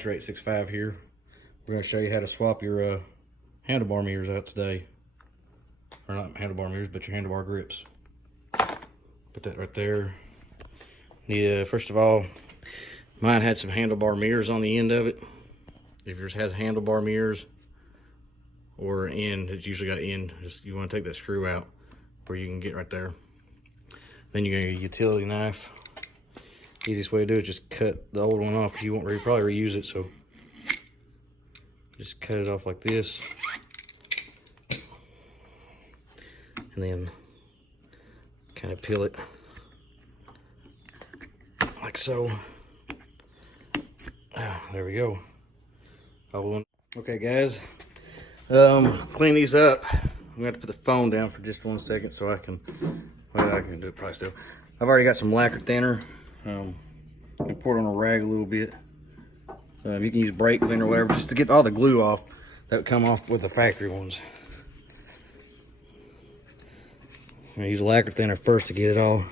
Master 865 here. We're going to show you how to swap your handlebar mirrors out today. Or not handlebar mirrors, but your handlebar grips. Put that right there. Yeah, first of all, mine had some handlebar mirrors on the end of it. If yours has handlebar mirrors or an end, it's usually got an end. Just you want to take that screw out where you can get right there. Then you got your utility knife. Easiest way to do it is just cut the old one off. You won't probably reuse it, so just cut it off like this, and then kind of peel it like so. There we go. Okay, guys, clean these up. I'm gonna have to put the phone down for just 1 second so I can, well, I can do it probably still. I've already got some lacquer thinner. You can pour it on a rag a little bit. You can use brake cleaner or whatever just to get all the glue off that would come off with the factory ones. I'm gonna use lacquer thinner first to get it all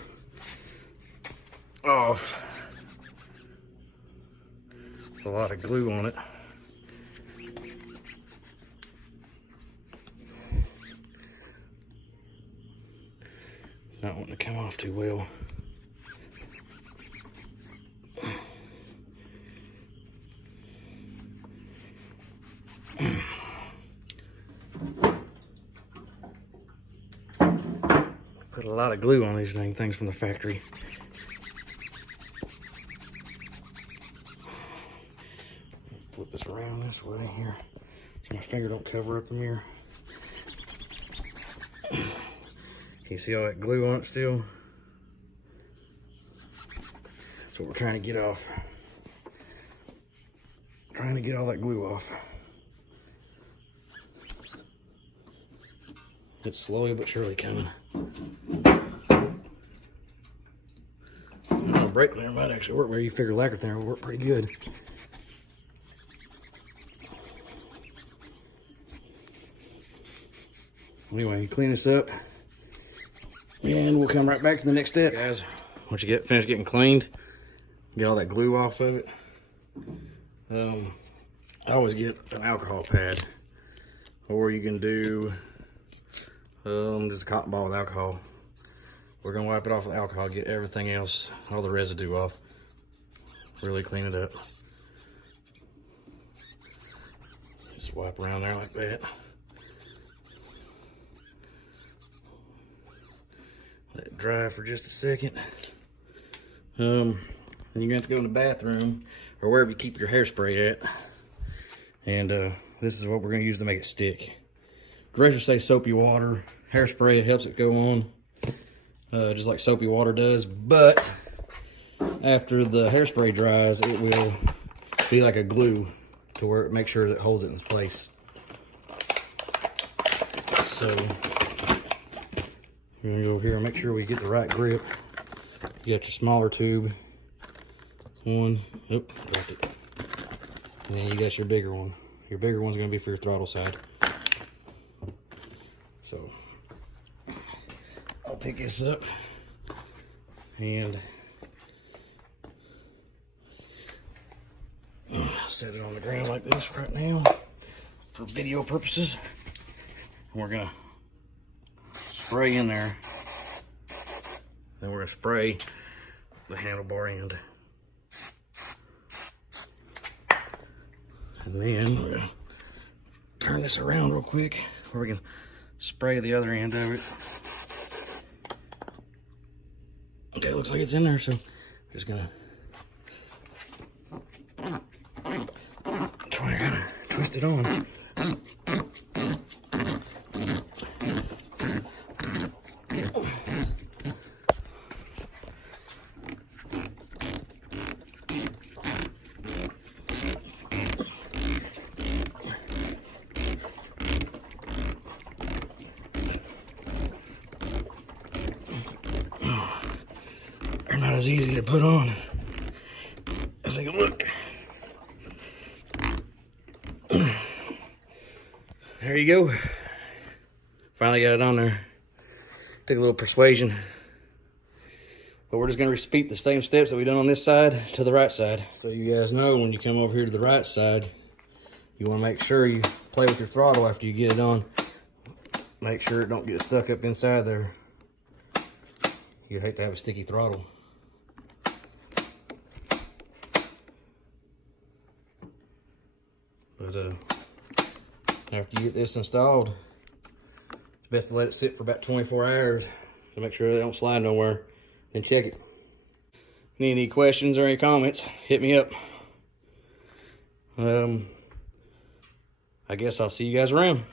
off. There's a lot of glue on it. It's not wanting to come off too well. Put a lot of glue on these things from the factory. Flip this around this way here so my finger don't cover up the mirror. Can you see all that glue on it still? That's what we're trying to get off. Trying to get all that glue off. It's slowly but surely coming. Brake cleaner might actually work where you figure lacquer thinner will work pretty good. Anyway, clean this up and we'll come right back to the next step, guys. Once you get finished getting cleaned, get all that glue off of it. I always get an alcohol pad, or you can do just a cotton ball with alcohol. We're gonna wipe it off with alcohol, get everything else, all the residue off. Really clean it up. Just wipe around there like that. Let it dry for just a second. Then you're gonna have to go in the bathroom or wherever you keep your hairspray at. And this is what we're gonna use to make it stick. Directions say soapy water. Hairspray, it helps it go on. Just like soapy water does, but after the hairspray dries, it will be like a glue to where it makes sure that it holds it in place. So you're gonna go over here and make sure we get the right grip. You got your smaller tube. One, oop, dropped it. And then you got your bigger one. Your bigger one's gonna be for your throttle side. So I'll pick this up and set it on the ground like this right now for video purposes. And we're gonna spray in there. Then we're gonna spray the handlebar end. And then we're gonna turn this around real quick where we can spray the other end of it. Okay, it looks like it's in there, so I'm just gonna try to twist it on. They're not as easy to put on as they look. There you go. Finally got it on there. Took a little persuasion. But we're just going to repeat the same steps that we done on this side to the right side. So you guys know when you come over here to the right side, you want to make sure you play with your throttle after you get it on. Make sure it don't get stuck up inside there. You hate to have a sticky throttle. But after you get this installed, it's best to let it sit for about 24 hours to make sure they don't slide nowhere. Then check it. Need any questions or any comments, hit me up. I guess I'll see you guys around.